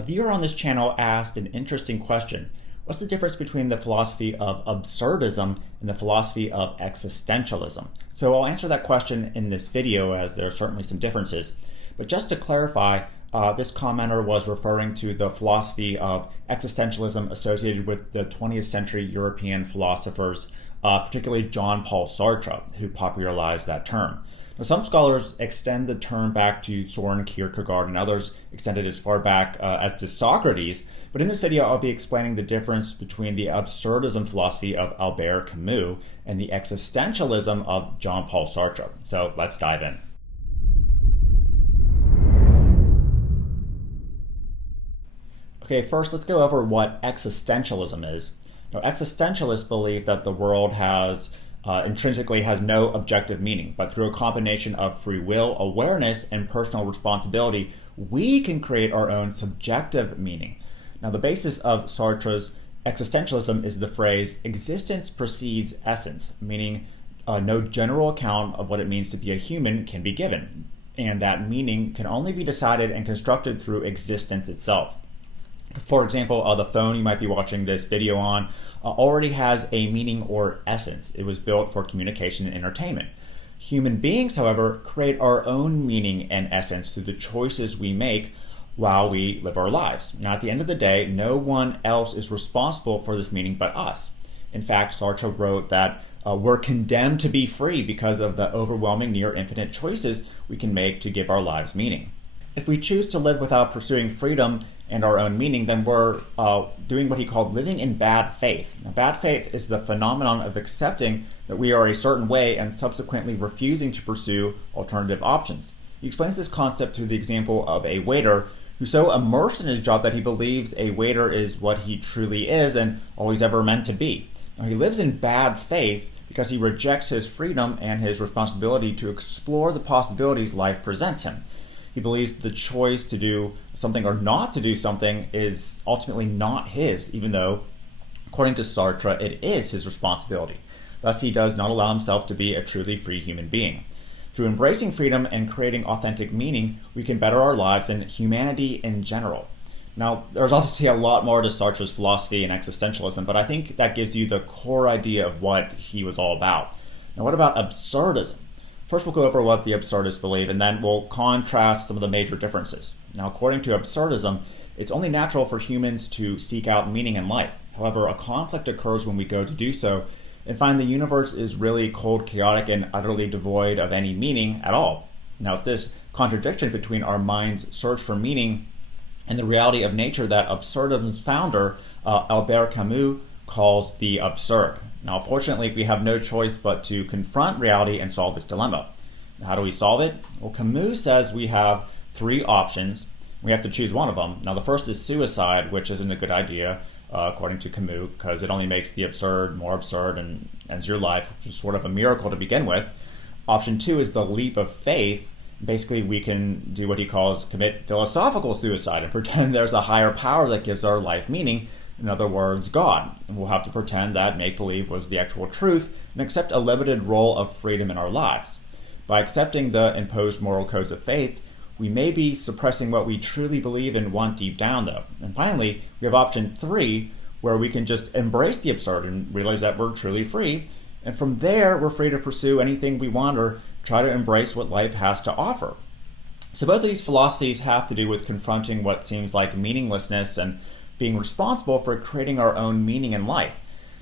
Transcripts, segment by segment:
A viewer on this channel asked an interesting question. What's the difference between the philosophy of absurdism and the philosophy of existentialism? So I'll answer that question in this video, as there are certainly some differences. But just to clarify, this commenter was referring to the philosophy of existentialism associated with the 20th century European philosophers, particularly John Paul Sartre, who popularized that term. Now, some scholars extend the term back to Sorin Kierkegaard, and others extend it as far back as to Socrates. But in this video, I'll be explaining the difference between the absurdism philosophy of Albert Camus and the existentialism of John Paul Sartre. So let's dive in. Okay, first let's go over what existentialism is. Now, existentialists believe that the world intrinsically has no objective meaning, but through a combination of free will, awareness, and personal responsibility, we can create our own subjective meaning. Now, the basis of Sartre's existentialism is the phrase, existence precedes essence, meaning no general account of what it means to be a human can be given, and that meaning can only be decided and constructed through existence itself. For example, the phone you might be watching this video on already has a meaning or essence. It was built for communication and entertainment. Human beings, however, create our own meaning and essence through the choices we make while we live our lives. Now, at the end of the day, no one else is responsible for this meaning but us. In fact, Sartre wrote that we're condemned to be free because of the overwhelming near infinite choices we can make to give our lives meaning. If we choose to live without pursuing freedom and our own meaning, then we're doing what he called living in bad faith. Now, bad faith is the phenomenon of accepting that we are a certain way and subsequently refusing to pursue alternative options. He explains this concept through the example of a waiter who's so immersed in his job that he believes a waiter is what he truly is and all he's ever meant to be. Now, he lives in bad faith because he rejects his freedom and his responsibility to explore the possibilities life presents him. He believes the choice to do something or not to do something is ultimately not his, even though, according to Sartre, it is his responsibility. Thus, he does not allow himself to be a truly free human being. Through embracing freedom and creating authentic meaning, we can better our lives and humanity in general. Now, there's obviously a lot more to Sartre's philosophy and existentialism, but I think that gives you the core idea of what he was all about. Now, what about absurdism? First, we'll go over what the absurdists believe, and then we'll contrast some of the major differences. Now, according to absurdism, it's only natural for humans to seek out meaning in life. However, a conflict occurs when we go to do so and find the universe is really cold, chaotic, and utterly devoid of any meaning at all. Now, it's this contradiction between our mind's search for meaning and the reality of nature that absurdism's founder, Albert Camus, calls the absurd. Now, fortunately, we have no choice but to confront reality and solve this dilemma. Now, how do we solve it? Well, Camus says we have three options. We have to choose one of them. Now, the first is suicide, which isn't a good idea, according to Camus, because it only makes the absurd more absurd and ends your life, which is sort of a miracle to begin with. Option two is the leap of faith. Basically, we can do what he calls commit philosophical suicide and pretend there's a higher power that gives our life meaning. In other words, God. And we'll have to pretend that make-believe was the actual truth and accept a limited role of freedom in our lives. By accepting the imposed moral codes of faith, we may be suppressing what we truly believe and want deep down, though. And finally, we have option three, where we can just embrace the absurd and realize that we're truly free. And from there, we're free to pursue anything we want or try to embrace what life has to offer. So both of these philosophies have to do with confronting what seems like meaninglessness and being responsible for creating our own meaning in life.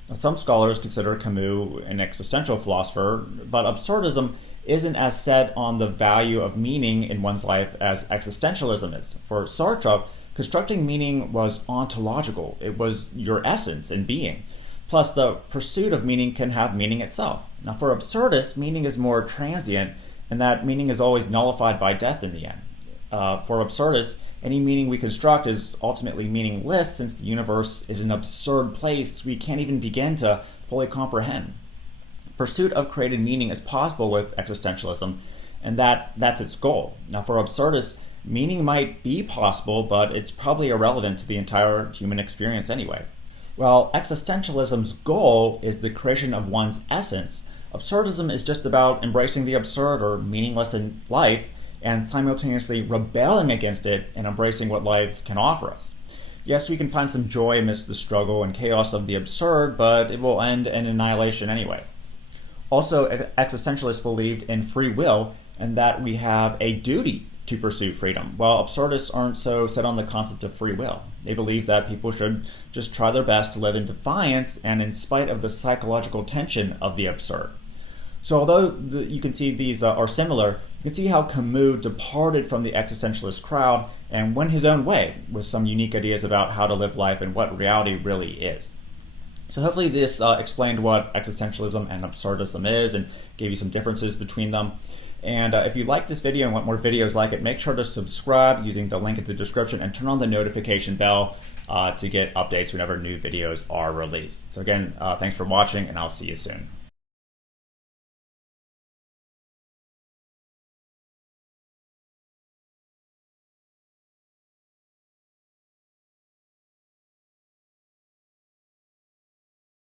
Now, some scholars consider Camus an existential philosopher, but absurdism isn't as set on the value of meaning in one's life as existentialism is. For Sartre, constructing meaning was ontological. It was your essence and being. Plus, the pursuit of meaning can have meaning itself. Now, for absurdists, meaning is more transient, and that meaning is always nullified by death in the end. For absurdists, any meaning we construct is ultimately meaningless, since the universe is an absurd place we can't even begin to fully comprehend. Pursuit of created meaning is possible with existentialism, and that's its goal. Now, for absurdists, meaning might be possible, but it's probably irrelevant to the entire human experience anyway. While existentialism's goal is the creation of one's essence, absurdism is just about embracing the absurd or meaningless in life and simultaneously rebelling against it and embracing what life can offer us. Yes, we can find some joy amidst the struggle and chaos of the absurd, but it will end in annihilation anyway. Also, existentialists believed in free will and that we have a duty to pursue freedom, while absurdists aren't so set on the concept of free will. They believe that people should just try their best to live in defiance and in spite of the psychological tension of the absurd. So although you can see these are similar, you can see how Camus departed from the existentialist crowd and went his own way with some unique ideas about how to live life and what reality really is. So hopefully this explained what existentialism and absurdism is and gave you some differences between them. And if you like this video and want more videos like it, make sure to subscribe using the link in the description and turn on the notification bell to get updates whenever new videos are released. So again, thanks for watching, and I'll see you soon.